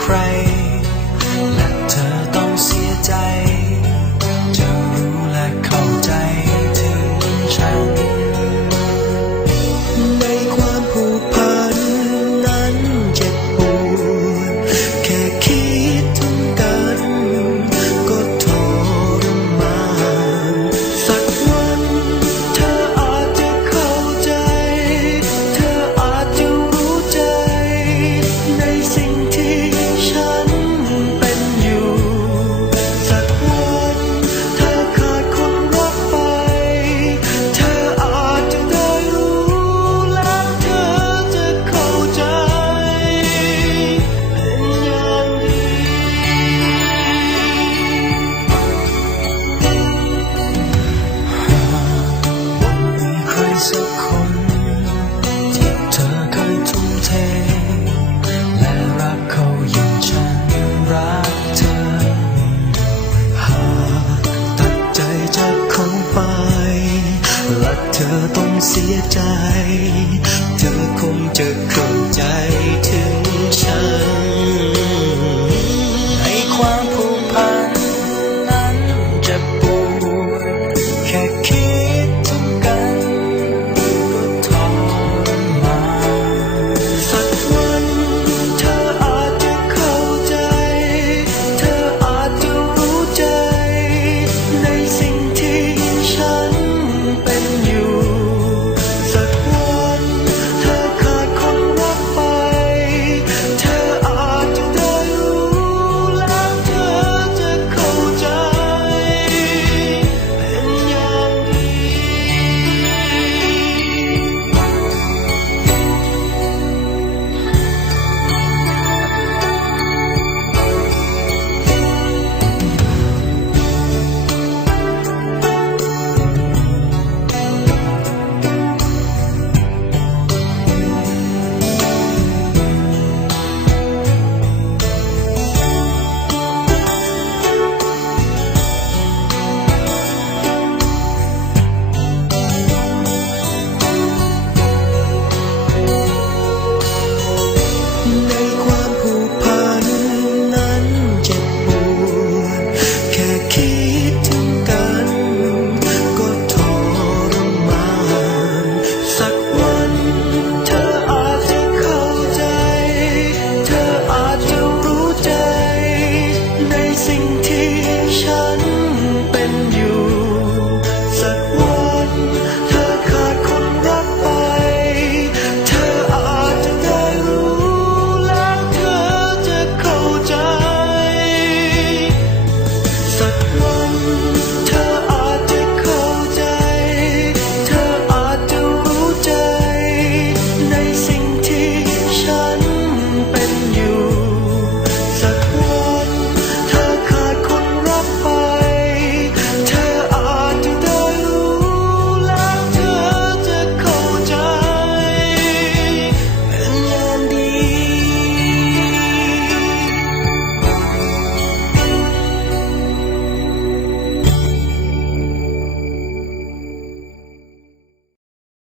praise. ธอต้องเสียใจ เธอคงจะเข้าใจเธอ